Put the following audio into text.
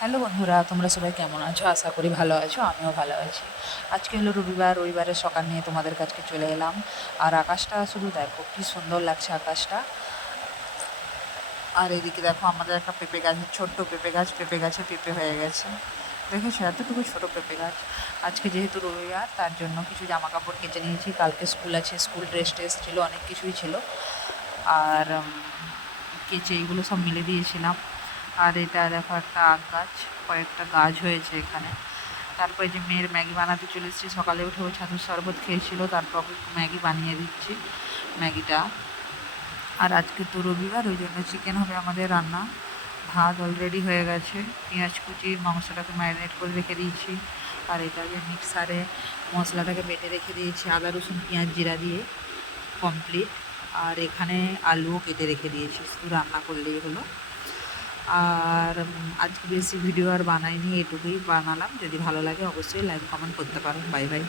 Hello বন্ধুরা, তোমরা সবাই কেমন আছো? আশা করি ভালো আছো, আমিও ভালো আছি। আজকে হলো রবিবার, রবিবারের সকাল নিয়ে তোমাদের কাছে চলে এলাম। আর আকাশটা শুধু দেখো, কি সুন্দর লাগছে আকাশটা। আর এদিকে দেখো, আমাদের একটা পেঁপে গাছ, ছোট্ট পেঁপে গাছ, পেঁপে গাছে পেঁপে হয়ে গেছে। দেখেছ? এতটুকু ছোটো পেঁপে গাছ। আজকে যেহেতু রবিবার, তার জন্য কিছু জামা কাপড় কেচে নিয়েছি। কালকে স্কুল আছে, স্কুল ড্রেস ট্রেস ছিল, অনেক কিছুই ছিল। আর কেচে এইগুলো সব মিলে দিয়েছিলাম। আর এটা দেখো একটা আখ গাছ, কয়েকটা গাছ হয়েছে এখানে। তারপরে যে মেয়ের ম্যাগি বানাতে চলে এসেছি, সকালে উঠে ও ছাতুর শরবত খেয়েছিল, তারপর ম্যাগি বানিয়ে দিচ্ছি, ম্যাগিটা। আর আজকে তো রবিবার, ওই জন্য চিকেন হবে আমাদের রান্না। ভাত অলরেডি হয়ে গেছে, পেঁয়াজ কুচি, মাংসটাকে ম্যারিনেট করে রেখে দিয়েছি। আর এটা যে মিক্সারে মশলাটাকে বেটে রেখে দিয়েছি, আদা, রসুন, পেঁয়াজ, জিরা দিয়ে কমপ্লিট আর এখানে আলুও কেটে রেখে দিয়েছি, শুধু রান্না করলেই হলো। আর আজকে বেশি ভিডিও আর বানাইনি, এটুকুই বানালাম। যদি ভালো লাগে অবশ্যই লাইক কমেন্ট করতে পারো। Bye bye